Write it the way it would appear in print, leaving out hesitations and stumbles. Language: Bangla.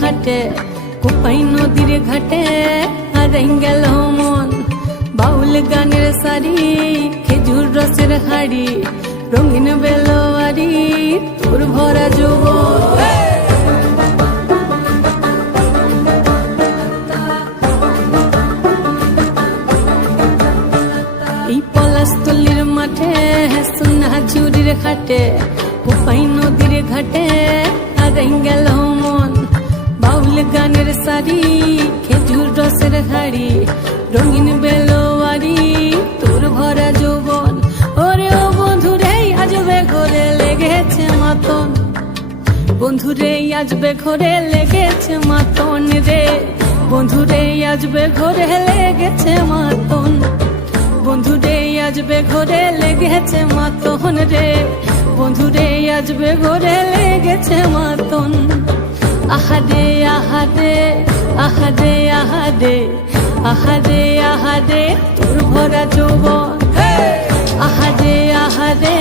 হাটে কোপাই নদীর ঘাটে হারাই গেল মন বাউল গানের সারি খেজুর রসের হাড়ি রঙিন বেলোয়ারি তোর ভরা যৌবন এই পলাশতলির মাঠে সোনা ঝুরির ঘাটে কোপাই নদীর ঘাটে হারাই গেল মন বাউল গানের সারি খেজুর রসের হাড়ি রঙিন বেলোয়ারি তোর ভরা যৌবন ওরে ও বন্ধুরে আজবে ঘরে লেগেছে মাতন বন্ধুরে আজবে ঘরে লেগেছে মাতন রে বন্ধুরে আজবে ঘরে লেগেছে মাতন বন্ধুরে আজবে ঘরে লেগেছে মাতন রে বন্ধুরে আজবে ঘরে লেগেছে মাতন আহারে আহারে আহারে আহারে আহারে আহারে তোর ভরা যৌবন আহারে আহারে